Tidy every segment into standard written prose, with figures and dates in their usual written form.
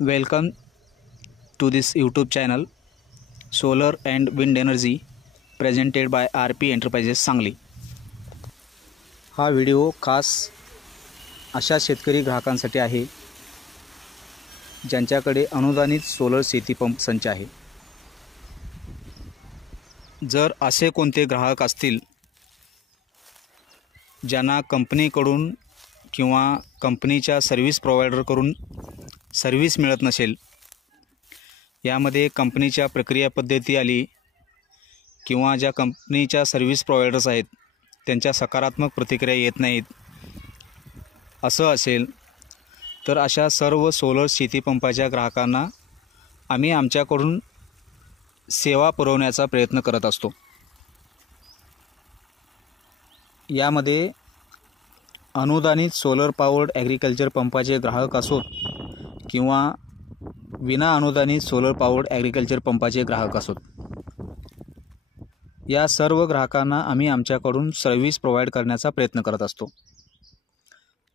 Welcome to this YouTube channel Solar and Wind Energy presented by RP Enterprises Sangli. हा video खास अशा शेतकरी ग्राहकांसाठी आहे ज्यांच्याकडे अनुदानित सोलर शेती पंप संच आहे। जर असे कोणते ग्राहक असतील ज्यांना कंपनीकडून किंवा कंपनीच्या सर्व्हिस प्रोव्हायडरकडून सर्व्हिस मिळत नसेल, यामध्ये कंपनीच्या प्रक्रिया पद्धती आली किंवा ज्या कंपनीच्या सर्व्हिस प्रोव्हायडर्स आहेत त्यांच्या सकारात्मक प्रतिक्रिया येत नाहीत, असं असेल तर अशा सर्व सोलर शेती पंपाच्या ग्राहकांना आम्ही आमच्याकडून सेवा पुरवण्याचा प्रयत्न करत असतो। यामध्ये अनुदानित सोलर पॉवर्ड ॲग्रिकल्चर पंपाचे ग्राहक असोत किंवा विना अनुदानित सोलर पॉवर्ड ॲग्रिकल्चर पंपाचे ग्राहक असोत, या सर्व ग्राहकांना आम्ही आमच्याकडून सर्व्हिस प्रोव्हाइड करण्याचा प्रयत्न करत असतो।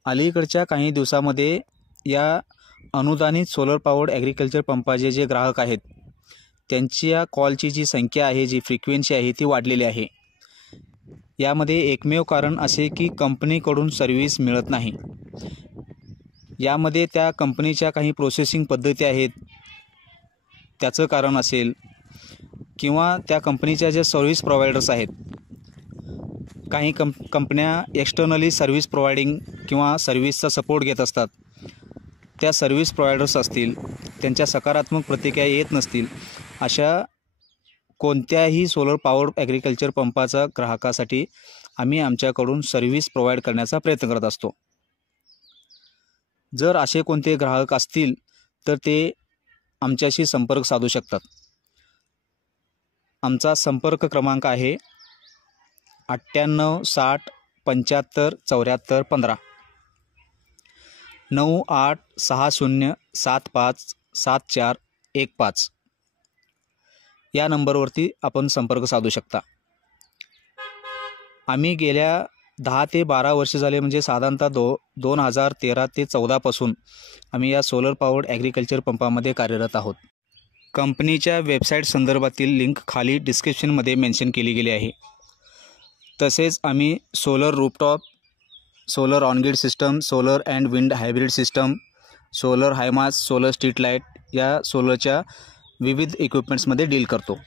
अलीकडच्या काही दिवसामध्ये या अनुदानित सोलर पॉवर्ड ॲग्रिकल्चर पंपाचे जे ग्राहक आहेत त्यांची या कॉलची जी संख्या आहे, जी फ्रिक्वेन्सी आहे ती वाढलेली आहे। यामध्ये एकमेव कारण असे की कंपनीकडून सर्व्हिस मिळत नाही। यामध्ये त्या कंपनीच्या काही प्रोसेसिंग पद्धती आहेत त्याचं कारण असेल किंवा त्या कंपनीच्या ज्या सर्व्हिस प्रोव्हायडर्स आहेत, काही कंपन्या एक्सटर्नली सर्व्हिस प्रोव्हायडिंग किंवा सर्व्हिसचा सपोर्ट घेत असतात, त्या सर्व्हिस प्रोव्हायडर्स असतील त्यांच्या सकारात्मक प्रतिक्रिया येत नसतील, अशा कोणत्याही सोलर पॉवर ॲग्रिकल्चर पंपाचा ग्राहकासाठी आम्ही आमच्याकडून सर्व्हिस प्रोव्हाइड करण्याचा प्रयत्न करत असतो। जर असे कोणते ग्राहक असतील तर ते आमच्याशी संपर्क साधू शकतात। आमचा संपर्क क्रमांक आहे 98 60 75 74 15 98 60 75 74 15। या नंबरवरती आपण संपर्क साधू शकता। आम्ही गेल्या 10 ते 12 वर्ष झाले, म्हणजे साधारणतः 2013 ते 14 पासून आम्ही या सोलर पॉवर्ड ॲग्रिकल्चर पंपामध्ये कार्यरत आहोत। कंपनीच्या वेबसाईट संदर्भातील लिंक खाली डिस्क्रिप्शनमध्ये मेन्शन केली गेली आहे। तसेच आम्ही solar rooftop, solar on-grid system, solar and wind hybrid system, solar high mast, solar street light या सोलरच्या विविध इक्विपमेंट्समध्ये डील करतो।